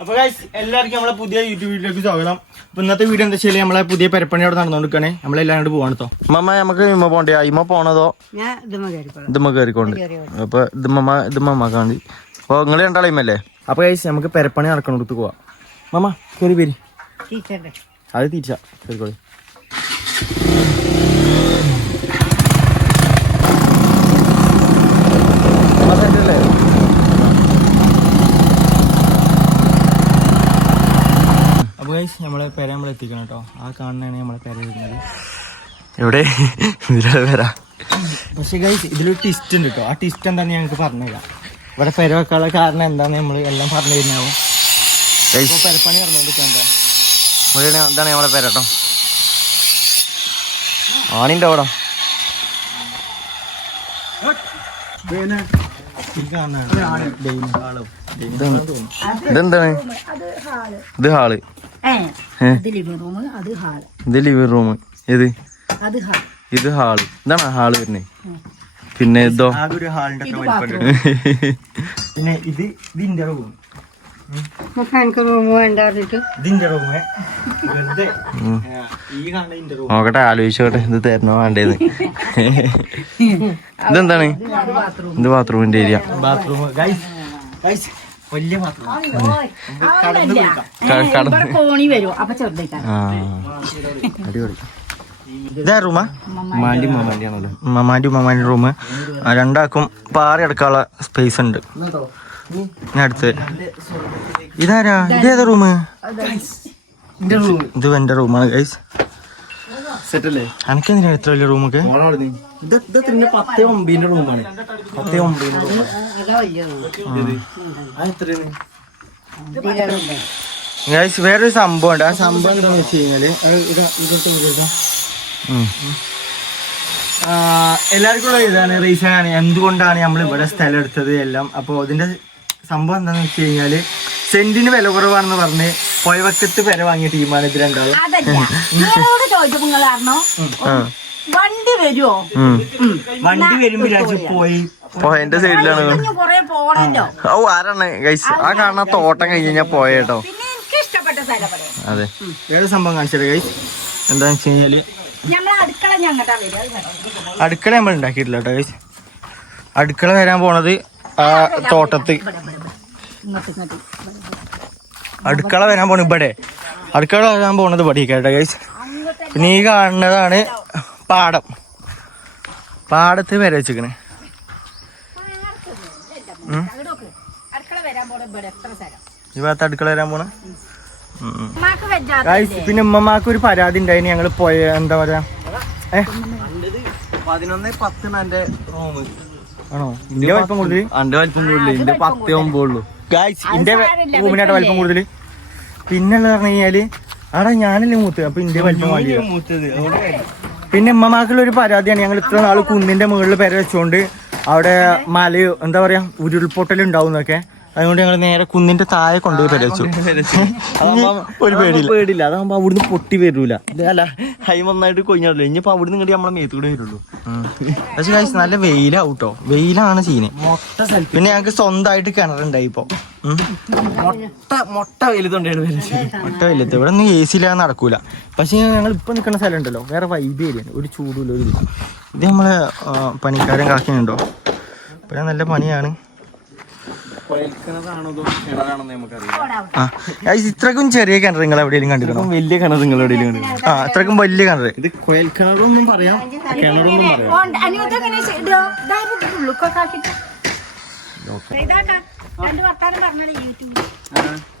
അപ്പൊ ഗൈസ് എല്ലാവർക്കും നമ്മളെ പുതിയ യൂട്യൂബ് വീഡിയോയിലേക്ക് സ്വാഗതം. അപ്പൊ ഇന്നത്തെ വീഡിയോ എന്താ വെച്ചാൽ നമ്മളെ പുതിയ പെരപ്പണി അവിടെ നടന്നുകൊടുക്കണേ. നമ്മളെല്ലാവരും പോവാണ് കേട്ടോ. മമ്മ നമുക്ക് ഇമ്മ പോണ്ടേ? ഇമ്മ പോണതോ ഇതുമ്മ കയറിക്കൊണ്ട്. അപ്പൊ ഇതുമ്മക്കാണ്ടി. അപ്പൊ നിങ്ങൾ രണ്ടാളെയുമല്ലേ? അപ്പൊ ഗൈസ് നമുക്ക് പെരപ്പണി നടക്കണോടത്ത് പോവാം. മമ്മ കയറി പേര് അത് തിരിച്ചാ കയറിക്കോളി. അപ്പോൾ ഗൈസ് നമ്മളെ പെര എത്തിക്കണം കേട്ടോ. ആ കാണുന്നതാണ് നമ്മളെ പെര വരുന്നത്. എവിടെ ഇതിലെ പെര. പക്ഷെ ഗൈസ് ഇതിലൊരു ട്വിസ്റ്റ് ഉണ്ട് കേട്ടോ. ആ ട്വിസ്റ്റ് എന്താണെന്ന് ഞങ്ങൾക്ക് പറഞ്ഞുതരാം. ഇവിടെ പെര വെക്കാനുള്ള കാരണം എന്താണെന്ന് നമ്മൾ എല്ലാം പറഞ്ഞു തരുന്നാവും. പെരപ്പണി പറഞ്ഞോണ്ടിരിക്കണ്ടോ എന്താണ് നമ്മളെ പെര കേട്ടോ. ആണിൻ്റെ അവിടെ ഇതെന്താണ്? ഇത് ഹാള്. ഇത് ലിവിംഗ് റൂം. ഏത്? ഇത് ഹാള്. ഇതാണ് ഹാള് വരുന്നത്. പിന്നെ ഇതോ പിന്നെ ഇത് ഇതിന്റെ റൂം. നോക്കട്ടെ, ആലോചിച്ചോട്ടെ ഇത് തരണോ വേണ്ടേന്ന്. ഇതെന്താണ്? ഇത് ബാത്റൂമിന്റെ ഏരിയ. ബാത്റൂം വലിയ ബാത്റൂം. അടിപൊളി. ഇതാ റൂമാ? മമ്മാൻ്റെ ഉമ്മാൻ്റെ റൂം. രണ്ടാക്കും പാറി അടക്കാനുള്ള സ്പേസ് ഉണ്ട്. ഞാൻ അടുത്ത് ഇതാരാ? ഇതേതാ റൂം? ഇത് എന്റെ റൂമാണ് ഗൈസ്. സെറ്റല്ലേ? എനിക്കെന്തിനാ ഇത്ര വലിയ റൂമൊക്കെ? 10-9 റൂമാണ്. 10-9 റൂം. ഗൈസ് വേറൊരു സംഭവം ഉണ്ട്. ആ സംഭവം എന്താണെന്ന് വെച്ച് കഴിഞ്ഞാല് എല്ലാവർക്കും ഉള്ള ഇതാണ് റീസൺ ആണ് എന്തുകൊണ്ടാണ് നമ്മൾ ഇവിടെ സ്ഥലം എടുത്തത് എല്ലാം. അപ്പോൾ അതിന്റെ സംഭവം എന്താണെന്ന് വെച്ച് കഴിഞ്ഞാല് സെന്റിന് വില കുറവാണെന്ന് പറഞ്ഞ് പുഴവക്കത്ത് വില വാങ്ങിയ ടീമാണ് ഇത് രണ്ടാളും. വണ്ടി വരുമ്പോ പോയി പോയന്റെ സൈഡിലാണ്. ഓ ആരാണ് ഗൈസ്? ആ കാണുന്ന തോട്ടം കഴിഞ്ഞാൽ പോയേട്ടോ. അതെ വേറെ സംഭവം കാണിച്ചത് ഗൈസ്. എന്താന്ന് വെച്ച് കഴിഞ്ഞാല് അടുക്കള നമ്മൾ ഉണ്ടാക്കിയിട്ടില്ല കേട്ടോ ഗൈസ്. അടുക്കള വരാൻ പോണത് ആ തോട്ടത്ത്. അടുക്കള വരാൻ പോണ ഇവിടെ. അടുക്കള വരാൻ പോണത് ഇവിടെ കേട്ടോ ഗൈസ്. പിന്നെ ഈ കാണുന്നതാണ് പാടം. പാടത്ത് വര വെച്ചിക്കണേ. ഈ ഭാഗത്ത് അടുക്കള വരാൻ പോണ. പിന്നെ ഉമ്മമാക്ക് ഒരു പരാതി ഉണ്ടായിന്. ഞങ്ങള് പോയ എന്താ പറയാ 11-10 എന്റെ റൂം ആണോ? ഇന്റെ വലിപ്പം കൂടുതൽ. എന്റെ വലിപ്പം കൂടുതൽ. ഇന്റെ 10-9 ഉള്ളൂ ഗായ്സ്. ഇന്റെ റൂമിനായിട്ട് വലിപ്പം കൂടുതൽ. പിന്നെയുള്ള പറഞ്ഞു കഴിഞ്ഞാല് ആടാ ഞാനല്ലേ മൂത്ത്. അപ്പൊ ഇന്റെ വലിപ്പം മൂത്തത്. പിന്നെ ഉമ്മമാക്കുള്ള ഒരു പരാതിയാണ്. ഞങ്ങൾ ഇത്ര നാള് കുന്നിന്റെ മുകളിൽ പെര വെച്ചോണ്ട് അവിടെ മലയോ എന്താ പറയാ ഉരുൾപൊട്ടൽ ഉണ്ടാവുന്നൊക്കെ. അതുകൊണ്ട് ഞങ്ങൾ നേരെ കുന്നിന്റെ താഴെ കൊണ്ടുപോയി പെര വെച്ചു. ഒരു പേടിയില്ല. അതാകുമ്പോ അവിടുന്ന് പൊട്ടി വരൂല. അല്ല ഹൈം ഒന്നായിട്ട് കൊഞ്ഞാടില്ല. ഇനിയിപ്പോ അവിടുന്ന് ഇങ്ങോട്ട് നമ്മളെ മേത്തൂടെ വരുള്ളൂ. പക്ഷെ കഴിച്ച് നല്ല വെയിലാവും കേട്ടോ. വെയിലാണ് സീന്. പിന്നെ ഞങ്ങക്ക് സ്വന്തമായിട്ട് കിണറുണ്ടായി ഇപ്പൊ. മൊട്ട വെയിലത്തുണ്ടായിരുന്നു. മൊട്ട വെയിലത്ത് ഇവിടെ ഒന്നും AC ഇല്ലാതെ നടക്കൂല. പക്ഷെ ഞങ്ങൾ ഇപ്പൊ നിൽക്കുന്ന സ്ഥലം ഉണ്ടല്ലോ വേറെ വൈബ് ഏരിയാണ്. ഒരു ചൂടില്ല ഒരു ഇത് നമ്മളെ പണിക്കാരൻ കാക്കിയുണ്ടോ? ഇപ്പൊ നല്ല പണിയാണ്. ഇത്രക്കും ചെറിയ കിണർ നിങ്ങൾ എവിടെയെങ്കിലും കണ്ടിട്ടുണ്ടോ? വലിയ കിണർ നിങ്ങൾ എവിടെയെങ്കിലും കണ്ടിട്ടുണ്ടോ? ആ ഇത്രക്കും വലിയ കിണർ. ഇത് കുഴൽ കിണറൊന്നും പറയാം, കിണറൊന്നും പറയാം.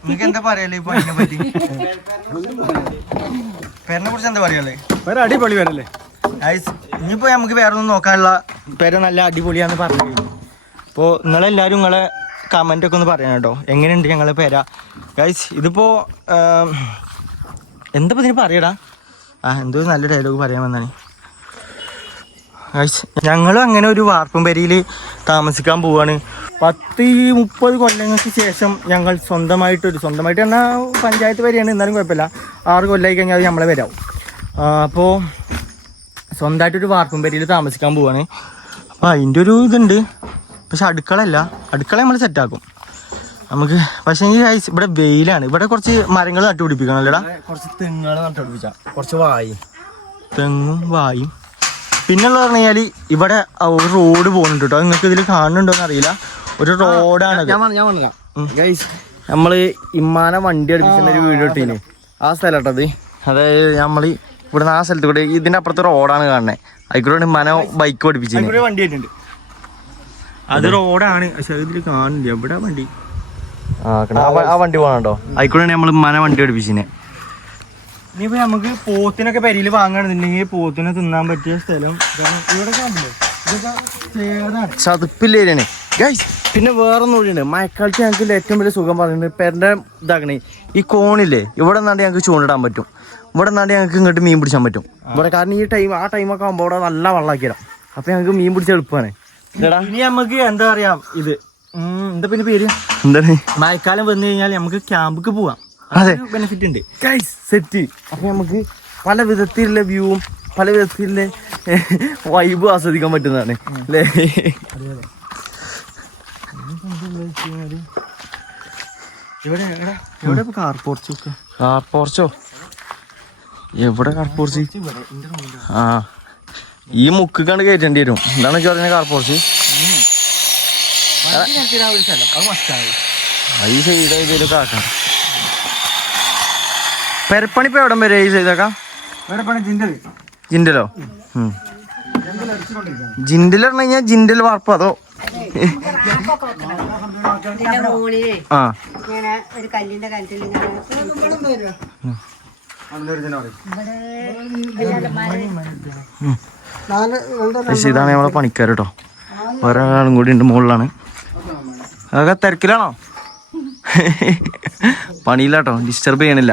നിങ്ങൾക്ക് എന്താ പറയാല്ലേ ഇപ്പൊ അതിനെ പറ്റി? പെരനെ കുറിച്ച് എന്താ പറയാല്ലേ? പെര അടിപൊളി പേരല്ലേ. ഇനിയിപ്പോ നമുക്ക് വേറെ ഒന്നും നോക്കാനുള്ള പെര നല്ല അടിപൊളിയാന്ന് പറഞ്ഞു. അപ്പോ നിങ്ങളെല്ലാരും നിങ്ങളെ കമന്റ് ഒക്കെ ഒന്ന് പറയാം കേട്ടോ. എങ്ങനെയുണ്ട് ഞങ്ങളെ പേര ഗൈസ്? ഇതിപ്പോ എന്താ ഇതിന് പറയടാ? എന്തോ നല്ല ഡയലോഗ് പറയാൻ വന്നാണ് ഗൈസ്. ഞങ്ങളും അങ്ങനെ ഒരു വാർപ്പും പെരയിൽ താമസിക്കാൻ പോവാണ്. 10-30 കൊല്ലങ്ങൾക്ക് ശേഷം ഞങ്ങൾ സ്വന്തമായിട്ട് പറഞ്ഞാൽ പഞ്ചായത്ത് വരെയാണ്, എന്നാലും കുഴപ്പമില്ല. 6 കൊല്ലമായി കഴിഞ്ഞാൽ അത് നമ്മളെ വരാവും. അപ്പോൾ സ്വന്തമായിട്ടൊരു വാർപ്പും പെരയിൽ താമസിക്കാൻ പോവാണ്. അപ്പോൾ അതിൻ്റെ ഒരു ഇതുണ്ട്. പക്ഷെ അടുക്കള നമ്മൾ സെറ്റാക്കും. നമുക്ക് പക്ഷേ ഇവിടെ വെയിലാണ്. ഇവിടെ കുറച്ച് മരങ്ങൾ നട്ടുപിടിപ്പിക്കണം അല്ലേടാ? കുറച്ച് തെങ്ങുകൾ നട്ടുപിടിപ്പിച്ച കുറച്ച് വായും തെങ്ങും വായും. പിന്നെയുള്ള പറഞ്ഞു കഴിഞ്ഞാൽ ഇവിടെ ഒരു റോഡ് പോകുന്നുണ്ട് കേട്ടോ. നിങ്ങൾക്ക് ഇതിൽ കാണുന്നുണ്ടോന്ന് അറിയില്ല. ഒരു റോഡാണ്. നമ്മള് ഇമ്മാനെ വണ്ടി അടുപ്പിച്ചിട്ട് ഒരു വീഡിയോ ഇട്ടീന് ആ സ്ഥലം കേട്ടത്. അതായത് നമ്മൾ ഇവിടുന്ന് ആ സ്ഥലത്ത് കൂടെ ഇതിന്റെ അപ്പുറത്ത് റോഡാണ് കാണുന്നത്. അതിക്കൂടെ ഇമ്മാനെ ബൈക്ക് പഠിപ്പിച്ചു വണ്ടി ആയിട്ടുണ്ട്. അത് റോഡാണ് പക്ഷെ ഇതിൽ കാണില്ല. എവിടെ വണ്ടി ആ വണ്ടി പോകണോ? അതിക്കൂടെയാണ് നമ്മൾ ഇമ്മാനെ വണ്ടി പഠിപ്പിച്ചിനെ. ഇനിയിപ്പോ നമുക്ക് പോത്തിനൊക്കെ പെരിയിൽ വാങ്ങണമെന്നുണ്ടെങ്കിൽ പോത്തിനെ തിന്നാൻ പറ്റിയ സ്ഥലം ഇവിടെ ചതുപ്പില്ലേരാണ് ഗൈസ്. പിന്നെ വേറൊന്നും കൂടിയുണ്ട്. മഴക്കാലത്ത് ഞങ്ങൾക്ക് ഏറ്റവും വലിയ സുഖം പറയുന്നത് പെരന്റെ ഇതാക്കണേ ഈ കോണില്ലേ, ഇവിടെ നിന്നാണ്ട് ഞങ്ങൾക്ക് ചൂണ്ടിടാൻ പറ്റും. ഇവിടെ നിന്നാണ്ട് ഞങ്ങൾക്ക് ഇങ്ങോട്ട് മീൻ പിടിച്ചാൻ പറ്റും ഇവിടെ. കാരണം ഈ ടൈം ആ ടൈമൊക്കെ ആകുമ്പോൾ ഇവിടെ നല്ല വെള്ളമാക്കിയിടാം. അപ്പൊ ഞങ്ങൾക്ക് മീൻ പിടിച്ച എളുപ്പമാണ്. ഇനി നമുക്ക് എന്താ പറയാ ഇത് എന്താ പിന്നെ പേര് എന്താണ്, മഴക്കാലം വന്നു കഴിഞ്ഞാൽ നമുക്ക് ക്യാമ്പിക്ക് പോവാം. അതെ, ബെനിഫിറ്റ് ഉണ്ട് ഗൈസ്. സെറ്റ്. അപ്പൊ നമുക്ക് പല വിധത്തിലുള്ള വ്യൂവും പല വിധത്തിലുള്ള വൈബും ആസ്വദിക്കാൻ പറ്റുന്നതാണ് അല്ലേ? എവിടെ കാർ പോർച്ചോ? എവിടെ കാർ പോർച്ച്? ആ ഈ മുക്ക് കണ്ട് കയറ്റേണ്ടി വരും. എന്താണ് പറഞ്ഞ കാർ പോർച്ച്? ഈ സൈഡ് ആക്കാം. പെരപ്പണി ഇപ്പൊ എവിടം വരെ ഈ സൈഡാക്കാം? ജിൻഡലോ? ജിൻഡൽ പറഞ്ഞു കഴിഞ്ഞാൽ ജിൻഡൽ വാർപ്പ് അതോ? ആ ഇതാണ് നമ്മളെ പണിക്കാർ കേട്ടോ. ഒരാളും കൂടി ഉണ്ട് മുകളിലാണ്. അതൊക്കെ തിരക്കിലാണോ? പണിയില്ലാട്ടോ, ഡിസ്റ്റർബ് ചെയ്യണില്ല.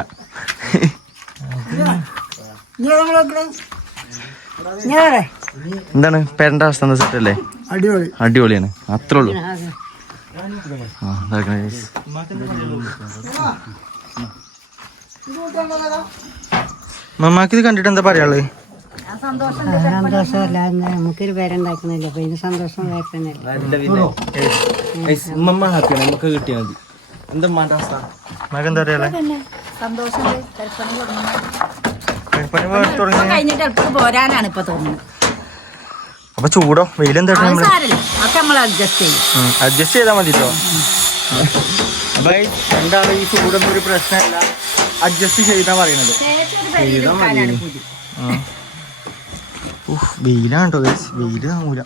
എന്താണ് പേരന്റെ അവസ്ഥ? എന്താ സെറ്റ് അല്ലേ? അടിപൊളിയാണ്, അത്രേ ഉള്ളൂ. മമ്മാക്ക് ഇത് കണ്ടിട്ട് എന്താ പറയാള്? സന്തോഷമല്ല, നമുക്കൊരു പേരുണ്ടാക്കുന്നില്ല. അപ്പൊ ഇതിന് സന്തോഷം മമ്മ ഹാപ്പിയാണ്, നമുക്ക് കിട്ടിയാൽ മതി. എന്താ അവസ്ഥ? മകൻ എന്താ പറയാ? പോരാനാണ് ഇപ്പൊ തോന്നുന്നത്. അപ്പൊ ചൂടോ വെയിലെന്താ അഡ്ജസ്റ്റ് ചെയ്താൽ മതി കേട്ടോ. അപ്പൊ എന്താണ് ഈ ചൂടൊന്നും ഒരു പ്രശ്നമല്ല, അഡ്ജസ്റ്റ് ചെയ്താ പറയുന്നത്. വെയിലാണ് കേട്ടോ, വെയില് താങ്ങൂല.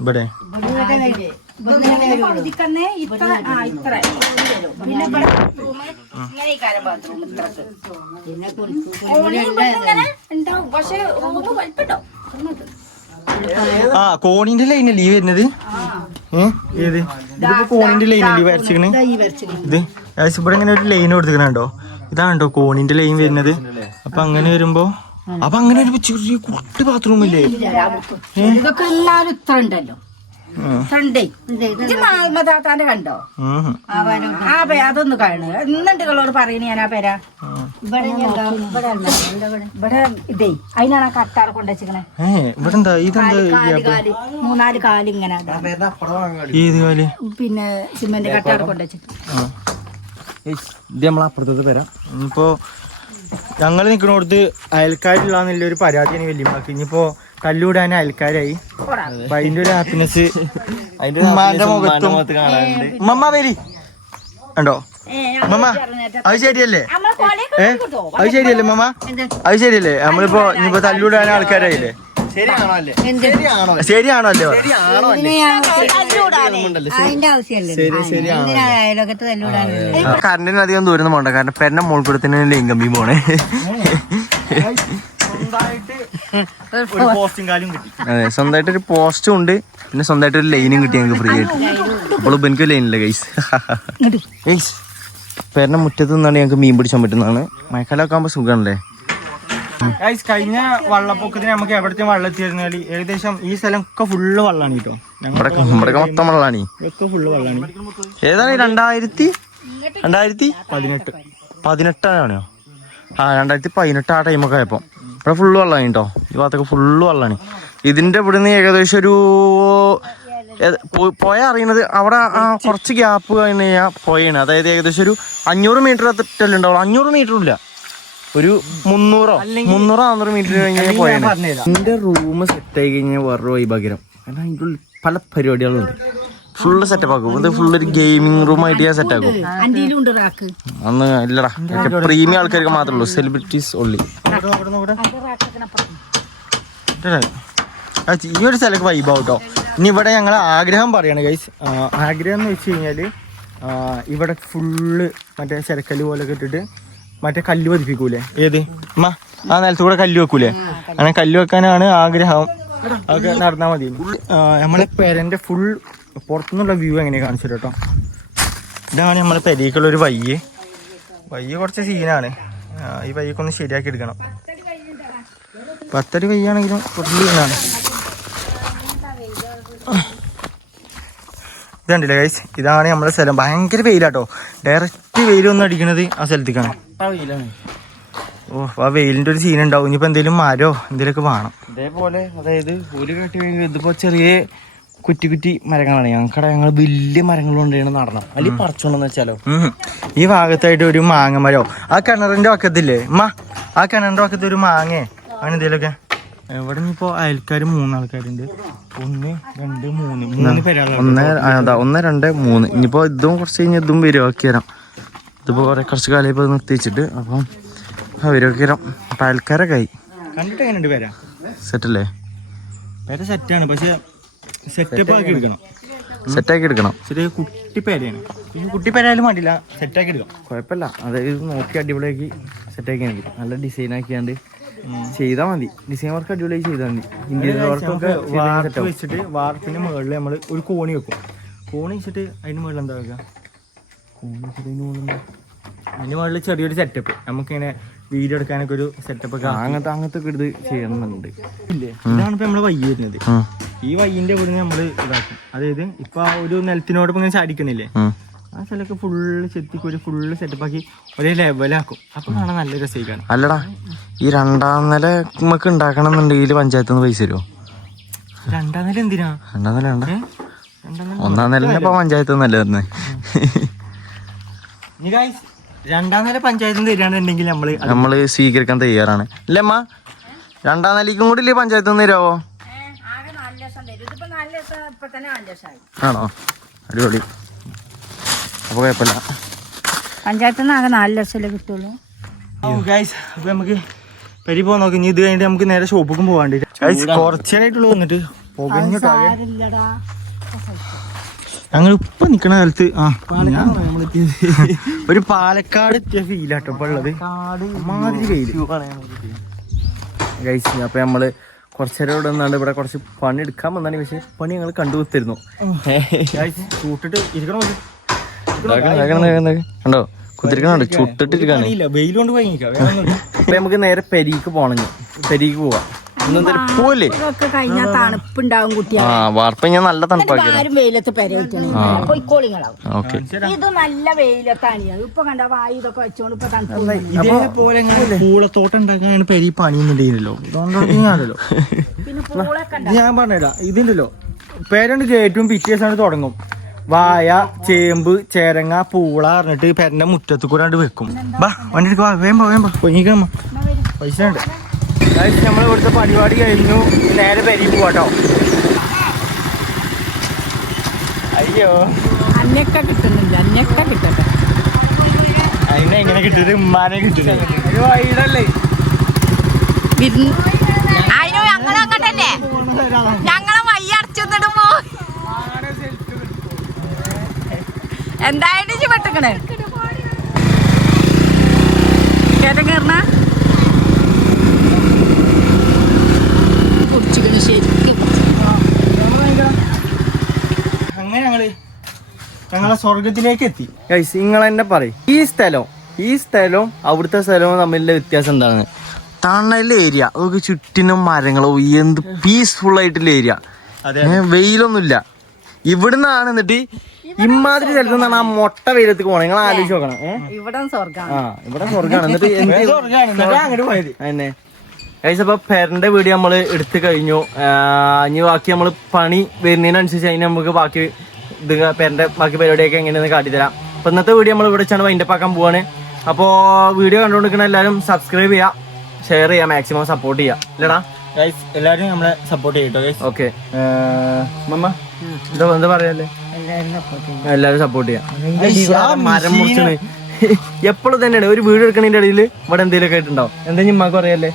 ഇവിടെ ആ കോണിന്റെ ലൈനല്ലേ ഈ വരുന്നത്? ഏത് ഇതിപ്പോ കോണിന്റെ ലൈനല്ലേ വരച്ചിക്കണേ? ഇത് ഇവിടെ ഇങ്ങനെ ഒരു ലൈൻ കൊടുത്തിക്കണോ? ഇതാണോ കോണിന്റെ ലൈൻ വരുന്നത്? അപ്പൊ അങ്ങനെ വരുമ്പോ അങ്ങനെ വരുമ്പോ ചെറിയ കുട്ടി ബാത്റൂം ഇല്ലേ? ഇതൊക്കെ എല്ലാരും ഇത്ര ഉണ്ടല്ലോ. കണ്ടോ? അതൊന്ന് കാണുക എന്നുണ്ടോട് പറയുന്നത്. ഞാൻ ആ പേരാ ഇവിടെ ഇതേ അതിനാണ് കട്ടാറ് കൊണ്ടുവച്ചിക്കണേ. 3-4 കാലിങ്ങനെ പിന്നെ സിമെന്റ് കട്ടാറ് കൊണ്ടുവച്ചിട്ട്. ഇത് നമ്മളപ്പുറത്തത് വരാം. ഇനിയിപ്പോ ഞങ്ങള് നിക്കണോടത്ത് അയൽക്കാരില്ലാന്നുള്ള ഒരു പരാതിയാണ് വല്യമ്മക്ക്. ഇനിയിപ്പോ കല്ലൂടാൻ അയൽക്കാരായി. അപ്പൊ അതിന്റെ ഒരു ഹാപ്പിനെസ് ഉമ്മാന്റെ മുഖത്തും കാണാനുണ്ട്. ഉമ്മ വരി കണ്ടോ? മമ്മ അത് ശരിയല്ലേ? അത് ശരിയല്ലേ മമ്മ? അത് ശരിയല്ലേ? നമ്മളിപ്പോ ഇനിയിപ്പോ തല്ലൂടാൻ ആൾക്കാരായില്ലേ? ശരിയാണോ അല്ലേ? കറണ്ടിന് അധികം ദൂരം പോണ്ട, കാരണം പെരന്റെ മോൾ കൂടെ തന്നെ ലൈൻ കമ്പി പോണേ. അതെ, സ്വന്തമായിട്ട് ഒരു പോസ്റ്റും ഉണ്ട്, പിന്നെ സ്വന്തമായിട്ട് ഒരു ലൈനും കിട്ടി ഞങ്ങൾക്ക് ഫ്രീ ആയിട്ട്. അപ്പോൾ എനിക്ക് ലൈനില്ല ഗൈസ്. പെരന്റെ മുറ്റത്ത് നിന്നാണ് ഞങ്ങൾക്ക് മീൻ പിടിച്ചാൻ പറ്റുന്നതാണ്. മഴക്കാലമൊക്കെ ആകുമ്പോൾ സുഖമാണല്ലേ? കഴിഞ്ഞ വെള്ളപ്പൊക്കത്തിന് നമുക്ക് എവിടത്തെ വെള്ളം എത്തിയിരുന്നാല് ഏകദേശം ഈ സ്ഥലം ഒക്കെ ഫുള്ള് വെള്ളമാണ് കേട്ടോ. ഇവിടെ മൊത്തം വെള്ളമാണ്, ഇതൊക്കെ ഫുള്ള് വെള്ളമാണ്. ഏതാണ് 2018 ആ 2018 ആ ടൈമൊക്കെ ആയപ്പോ ഇവിടെ ഫുള്ള് വെള്ളമാണ് കേട്ടോ. ഈ ഭാഗത്തൊക്കെ ഫുള്ള് വെള്ളമാണ്. ഇതിന്റെ ഇവിടുന്ന് ഏകദേശം ഒരു പോയ അറിയുന്നത് അവിടെ കുറച്ച് ഗ്യാപ്പ് കഴിഞ്ഞ് കഴിഞ്ഞാൽ പോയാണ്. അതായത് ഏകദേശം ഒരു 500 മീറ്റർ അത്രല്ലേ ഉണ്ടാവുള്ളൂ. 500 മീറ്ററും ഇല്ല, ഒരു 300-400 മീറ്റർ കഴിഞ്ഞാൽ പോയാണ്. എന്റെ റൂം സെറ്റ് ആയി കഴിഞ്ഞാൽ വേറൊരു വൈഭാഗ്യം. കാരണം അതിൻ്റെ ഉള്ളിൽ പല പരിപാടികളുണ്ട്. ഫുള്ള് സെറ്റപ്പ് ആക്കും. ഇത് ഫുള്ളൊരു ഗെയിമിംഗ് റൂം ആയിട്ട് ഞാൻ സെറ്റ് ആക്കും. അന്ന് ഇല്ലടാ, പ്രീമിയം ആൾക്കാർക്ക് മാത്രമേ ഉള്ളൂ, സെലിബ്രിറ്റീസ് ഉള്ളി. ഈ ഒരു സ്ഥലത്ത് വൈബാവട്ടോ. ഇനി ഇവിടെ ഞങ്ങൾ ആഗ്രഹം പറയാണ് ഗൈസ്. ആഗ്രഹം എന്ന് വെച്ച് കഴിഞ്ഞാൽ ഇവിടെ ഫുള്ള് മറ്റേ ചിരക്കല്ല് പോലൊക്കെ ഇട്ടിട്ട് മറ്റേ കല്ല് പതിപ്പിക്കൂലേ, ഏത് ആ നിലത്തൂടെ കല്ല് വെക്കൂലേ, അങ്ങനെ കല്ല് വെക്കാനാണ് ആഗ്രഹം. അതൊക്കെ നടന്നാൽ മതി. നമ്മളെ പെരൻ്റെ ഫുൾ പുറത്തുനിന്നുള്ള വ്യൂ എങ്ങനെ കാണിച്ചു കേട്ടോ. ഇതാണ് നമ്മളെ പെരേക്കുള്ളൊരു വയ്യ് കുറച്ച് സീനാണ്. ഈ വയ്യൊക്കെ ഒന്ന് ശരിയാക്കി എടുക്കണം. 10 അടി വയ്യാണെങ്കിലും കുറച്ച് സീനാണ്. ഇതുണ്ടല്ലേ ഗൈസ്, ഇതാണ് നമ്മുടെ സ്ഥലം. ഭയങ്കര വെയിലാട്ടോ. ഡയറക്റ്റ് വെയിലൊന്നും അടിക്കണത് ആ സ്ഥലത്തേക്കാണ്. ഓ, ആ വെയിലിൻ്റെ ഒരു സീൻ ഉണ്ടാവും. ഇനിയിപ്പോൾ എന്തെങ്കിലും മരോ എന്തെങ്കിലുമൊക്കെ വേണം. ഇതേപോലെ അതായത് ഒരു കെട്ടി ഇതിപ്പോൾ ചെറിയ കുറ്റി മരങ്ങളാണ്. ഞങ്ങൾ വലിയ മരങ്ങളുണ്ടാണ് നടണം. അല്ലെങ്കിൽ പറിച്ചോണ്ടെന്ന് വെച്ചാലോ ഈ ഭാഗത്തായിട്ട് ഒരു മാങ്ങ മരോ, ആ കിണറിൻ്റെ വക്കത്തില്ലേ ആ കിണറിൻ്റെ വക്കത്ത് ഒരു മാങ്ങേ അങ്ങനെ എന്തെങ്കിലുമൊക്കെ. ഇവിടെ ഇനിയിപ്പോൾ അയൽക്കാർ 3 ആൾക്കാരുണ്ട്. 1, 2, 3 പേരാണ്. 1, 2, 3. ഇനിയിപ്പോൾ ഇതും കുറച്ച് കഴിഞ്ഞാൽ ഇതും വരുവാക്കി തരാം. ഇതിപ്പോൾ കുറച്ച് കാലം ഇപ്പോൾ നിർത്തിച്ചിട്ട് അപ്പം വരുവാക്കി തരാം. അപ്പം അയൽക്കാരൊക്കെ ആയി. കണ്ടിട്ട് എങ്ങനെയുണ്ട് പേരാ? സെറ്റല്ലേ? പേര സെറ്റാണ്, പക്ഷെ സെറ്റാക്കി എടുക്കണം. ചെറിയ കുട്ടി പേരയാണ്. കുട്ടി പേരായാലും വേണ്ടില്ല, സെറ്റാക്കി എടുക്കാം. കുഴപ്പമില്ല. അതായത് നോക്കി അടിപൊളിയാക്കി സെറ്റാക്കിയാൽ മതി. നല്ല ഡിസൈൻ ആക്കിയാണ്ട് ചെയ്താൽ മതി. ഡിസൈൻ വർക്ക് അടിപൊളിയായി ചെയ്താൽ മതി. ഇന്റീരിയർ വർക്കൊക്കെ വാർപ്പ് വെച്ചിട്ട് വാർപ്പിന്റെ മുകളിൽ നമ്മൾ ഒരു കോണി വെക്കും. കോണി വെച്ചിട്ട് അതിന് മുകളിൽ എന്താ വെക്കുക? അതിന് മുകളിൽ ചെറിയൊരു സെറ്റപ്പ്, നമുക്കിങ്ങനെ വീഡിയോ എടുക്കാനൊക്കെ ഒരു സെറ്റപ്പ് ഒക്കെ അങ്ങനത്തെ ഒക്കെ ഇത് ചെയ്യണമെന്നുണ്ട്. ഇല്ലേ, ഇതാണ് ഇപ്പൊ നമ്മള് വയ്യ വരുന്നത്. ഈ വയ്യന്റെ ഇവിടുന്ന് നമ്മള് ഇതാക്കും. അതായത് ഇപ്പൊ ഒരു നിലത്തിനോടൊപ്പം ഇങ്ങനെ ചാടിക്കണില്ലേ, ആ സ്ഥലമൊക്കെ ഫുള്ള് ചെത്തിക്കൊരു ഫുള്ള് സെറ്റപ്പാക്കി ഒരേ ലെവലാക്കും. അപ്പൊ കാണാൻ നല്ല രസമായിക്കാണ്. അല്ലടാ, ഈ 2ാം നില നമുക്ക് ഉണ്ടാക്കണം എന്നുണ്ടെങ്കിൽ പഞ്ചായത്ത് നിന്ന് പൈസ തരുമോ? 2ാം നില എന്തിനാ? 2ാം നില വേണ്ട, 1ാം നില ഇപ്പൊ പഞ്ചായത്ത് നിന്നല്ലേ തന്നെ. 2ാം നില പഞ്ചായത്ത് നിന്ന് തരികയാണെന്നുണ്ടെങ്കിൽ നമ്മള് സ്വീകരിക്കാൻ തയ്യാറാണ്. അല്ലേ അമ്മ? 2ാം നിലയ്ക്കും കൂടി ഇല്ലേ പഞ്ചായത്ത് നിന്ന് തരാവോ? ആണോ? അടിപൊളി. അപ്പൊ കുഴപ്പമില്ല. പഞ്ചായത്തിൽ നിന്ന് ആകെ 4 ലക്ഷമല്ലേ കിട്ടുള്ളൂ. അപ്പൊ നമുക്ക് പരി പോകാൻ നോക്കി. ഇനി ഇത് കഴിഞ്ഞിട്ട് നമുക്ക് നേരെ ഷോപ്പിക്കും പോകാണ്ട്. കുറച്ചേരായിട്ടുള്ളൂ വന്നിട്ട് പുകഞ്ഞിട്ടോ. ഞങ്ങൾ ഇപ്പൊ നിക്കണ കാലത്ത് ഒരു പാലക്കാട് എത്തിയ ഫീലാട്ടോ ഇപ്പൊ ഉള്ളത്. മാതിരി വെയില് ഗൈസ്. അപ്പൊ നമ്മള് കുറച്ചേരം ഇവിടെ നിന്നാണ്ട് ഇവിടെ കുറച്ച് പണി എടുക്കാൻ വന്നാണ്. പക്ഷെ പണി ഞങ്ങൾ കണ്ടുകൊടുത്തിരുന്നു. ചൂട്ടിട്ട് ഇരിക്കണോ? കണ്ടോ കുത്തിരിക്കണോ? ചുട്ടിട്ടിരിക്കാണ്. വെയിലുകൊണ്ട് പോയിക്കാം. അപ്പൊ നമുക്ക് നേരെ പെരിക്ക് പോണെങ്കിൽ പെരിക്ക് പോവാം. പോവല്ലേ? തണുപ്പുണ്ടാവും കുട്ടികൾ. വാർപ്പ് ഞാൻ നല്ല തണുപ്പാക്കി. വെയിലത്ത് ഇത് നല്ല വെയിലത്താണ്. ഇപ്പൊ കണ്ട വായു ഇതൊക്കെ വെച്ചോണ്ട് ഇപ്പൊ തണുപ്പ്. ഇതേപോലെ പൂളത്തോട്ടം ഉണ്ടാക്കാനാണ് പെരി പണിയൊന്നുമില്ലല്ലോ. അതുകൊണ്ടാണല്ലോ ഞാൻ പറഞ്ഞുതരാം. ഇതിണ്ടല്ലോ പേരണ്ട് കയറ്റും പിറ്റേ ദിവസം തുടങ്ങും. വായ, ചേമ്പ്, ചേരങ്ങ, പൂള പറഞ്ഞിട്ട് പെരന്റെ മുറ്റത്ത് കൂടെ വെക്കും. ബാ വണ്ടി എടുക്കുക. വേമ്പോ പൊങ്ങിക്കമ്മ പൈസ ഉണ്ട്. നമ്മൾ ഇവിടുത്തെ പരിപാടി കഴിഞ്ഞു. നേരെ പെരി പോവാട്ടോ. അയ്യോ അന്നൊക്കെ കിട്ടുന്നില്ല. അന്നൊക്കെ കിട്ടട്ടെ. അതിനെ എങ്ങനെ കിട്ടിയത്? ഉമ്മാനെ കിട്ടിയത് ഒരു വൈഡല്ലേ. ഞങ്ങളങ്ങട്ടല്ലേ ഞങ്ങളെ വയ്യ അടച്ചിടുമ്പോ എന്തായാലും പെട്ടക്കണേ കേട്ട കേറണ അങ്ങനെ ഞങ്ങളെ സ്വർഗത്തിലേക്ക് എത്തി. നിങ്ങൾ തന്നെ പറയും ഈ സ്ഥലവും അവിടുത്തെ സ്ഥലവും തമ്മിലുള്ള വ്യത്യാസം എന്താണ്? തണല് ഏരിയ, അതൊക്കെ ചുറ്റിനും മരങ്ങളോ, എന്ത് പീസ്ഫുൾ ആയിട്ടുള്ള ഏരിയ. വെയിലൊന്നുമില്ല. ഇവിടുന്നാണ് എന്നിട്ട് ഇമാതിരി സ്ഥലത്ത് നിന്നാണ് ആ മൊട്ട വെയിലത്തേക്ക് പോകണം. നിങ്ങൾ ആലോചിച്ച് നോക്കണം. ഇവിടെ സ്വർഗാണ്. എന്നിട്ട് തന്നെ ഗൈസ് അപ്പൊ പെരന്റെ വീഡിയോ നമ്മള് എടുത്തു കഴിഞ്ഞു. ഇനി ബാക്കി നമ്മള് പണി വരുന്നതിനനുസരിച്ച് അതിന് നമുക്ക് ബാക്കി ഇത് പെരന്റെ ബാക്കി പരിപാടിയൊക്കെ എങ്ങനെയാണെന്ന് കാട്ടിത്തരാം. അപ്പൊ ഇന്നത്തെ വീഡിയോ നമ്മൾ ഇവിടെ വെച്ചാണ് വൈൻഡപ്പ് ആക്കാൻ പോവാണ്. അപ്പോ വീഡിയോ കണ്ടുകൊണ്ടിരിക്കുന്ന എല്ലാവരും സബ്സ്ക്രൈബ് ചെയ്യാം, ഷെയർ ചെയ്യാം, മാക്സിമം സപ്പോർട്ട് ചെയ്യാം ഇല്ലടാ ഗൈസ്. എല്ലാവരും നമ്മളെ സപ്പോർട്ട് ചെയ്യട്ടോ ഗൈസ്. ഓക്കെ മമ്മ എന്താ പറയല്ലേ, എല്ലാവരും സപ്പോർട്ട് ചെയ്യാം. മരം മുറിച്ചാണ് എപ്പോഴും തന്നെയാണ് ഒരു വീഡിയോ എടുക്കണതിന്റെ ഇടയിൽ ഇവിടെ എന്തെങ്കിലും ഒക്കെ ആയിട്ടുണ്ടാവും. എന്താ ഉമ്മാക്ക് അറിയാല്ലേ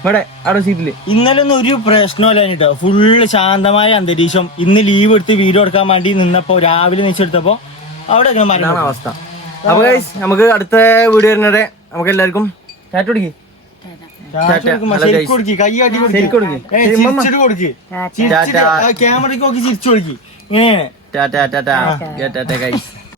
ഇവിടെ അവിടെ സീറ്റില്. ഇന്നലെ ഒന്നും ഒരു പ്രശ്നമല്ല കേട്ടോ, ഫുള്ള് ശാന്തമായ അന്തരീക്ഷം. ഇന്ന് ലീവ് എടുത്ത് വീഡിയോ എടുക്കാൻ വേണ്ടി നിന്നപ്പോ രാവിലെ നിശ്ചെടുത്തപ്പോ അവിടെ മരണ അവസ്ഥ. അപ്പൊ ഗൈസ് നമുക്ക് അടുത്ത വീഡിയോ വരുന്നവരെ നമുക്ക് എല്ലാവർക്കും ടാറ്റ കൊടുക്കി ക്യാമറയ്ക്ക് നോക്കി ചിരിച്ചു കൊടുക്കി. Tata tata tata guys.